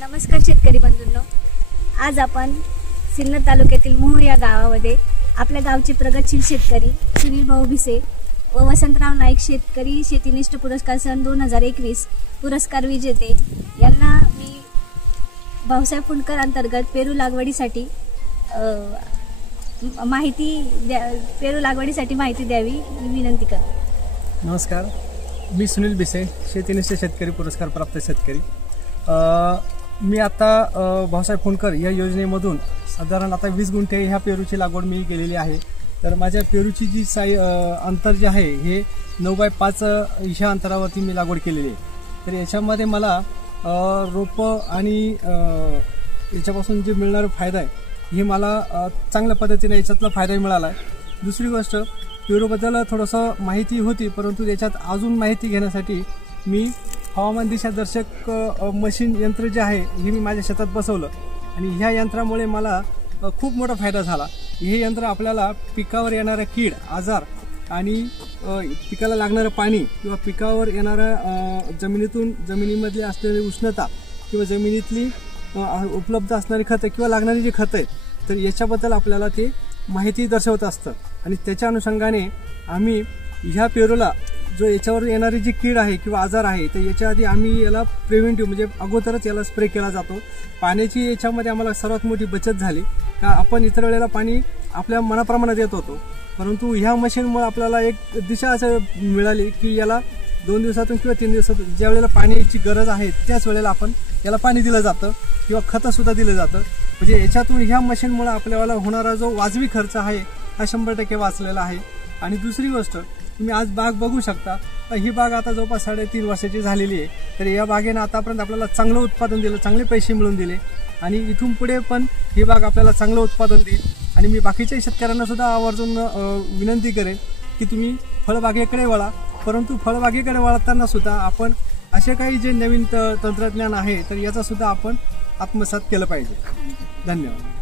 नमस्कार शेतकरी बंधूंनो, आज आपण सिन्नर तालुक्यातील मोहोळ या गावामध्ये आपल्या गावचे प्रगतशील शेतकरी सुनील भाऊ भिसे व वसंतराव नाईक शेतकरी शेतीनिष्ठ पुरस्कार सन 2021 पुरस्कार विजेते यांना मी भाऊसाहेब फुंडकर अंतर्गत पेरू लागवडीसाठी माहिती द्यावी विनंती करतो। नमस्कार, मी सुनील भिसे, शेतीनिष्ठ शेतकरी पुरस्कार प्राप्त शेतकरी। मी आता भाऊसाहेब फुंडकर या योजनेमधून साधारण आता 20 गुंठे ह्या पेरूची लागवड मी केलेली आहे। तर माझ्या पेरूची जी अंतर जे आहे हे 9x5 ह्या अंतरावरती मी लागवड केलेली आहे। तर याच्यामध्ये मला रोपं आणि याच्यापासून जे मिळणारा फायदा आहे हे मला चांगल्या पद्धतीने याच्यातला फायदा मिळाला आहे। दुसरी गोष्ट, पेरूबद्दल थोडंसं माहिती होती, परंतु याच्यात अजून माहिती घेण्यासाठी मी हवामान दिशादर्शक मशीन यंत्र जे आहे हे मी माझ्या शेतात बसवलं आणि ह्या यंत्रामुळे मला खूप मोठा फायदा झाला। हे यंत्र आपल्याला पिकावर येणारा कीड आजार आणि पिकाला लागणारं पाणी किंवा पिकावर येणारा जमिनीमध्ये असलेली उष्णता किंवा जमिनीतली उपलब्ध असणारी खतं किंवा लागणारी जी खतं आहेत तर याच्याबद्दल आपल्याला ते माहिती दर्शवत असतं आणि त्याच्या अनुषंगाने आम्ही ह्या पेरूला जो याच्यावर येणारी जी कीड आहे किंवा आजार आहे तर याच्या आधी आम्ही याला प्रिव्हेंटिव्ह म्हणजे अगोदरच याला स्प्रे केला जातो। पाण्याची याच्यामध्ये आम्हाला सर्वात मोठी बचत झाली का आपण इतर वेळेला पाणी आपल्या मनाप्रमाणे देत होतो, परंतु ह्या मशीनमुळे आपल्याला एक दिशा असं मिळाली की याला 2 दिवसातून किंवा 3 दिवसातून ज्या वेळेला पाण्याची गरज आहे त्याच वेळेला आपण याला पाणी दिलं जातं किंवा खतं सुद्धा दिलं जातं। म्हणजे याच्यातून ह्या मशीनमुळे आपल्याला होणारा जो वाजवी खर्च आहे हा 100% वाचलेला आहे। आणि दुसरी गोष्ट, तुम्ही आज बाग बघू शकता, ही बाग आता जवळपास 3.5 वर्षाची झालेली आहे। तर या बागेनं आतापर्यंत आपल्याला चांगलं उत्पादन दिलं, चांगले पैसे मिळवून दिले आणि इथून पुढे पण ही बाग आपल्याला चांगलं उत्पादन देईल। आणि मी बाकीच्या शेतकऱ्यांना सुद्धा आवर्जून विनंती करेन की तुम्ही फळबागेकडे वळा, परंतु फळबागेकडे वळताना सुद्धा आपण असे काही जे नवीन तंत्रज्ञान आहे तर याचा सुद्धा आपण आत्मसात केलं पाहिजे। धन्यवाद।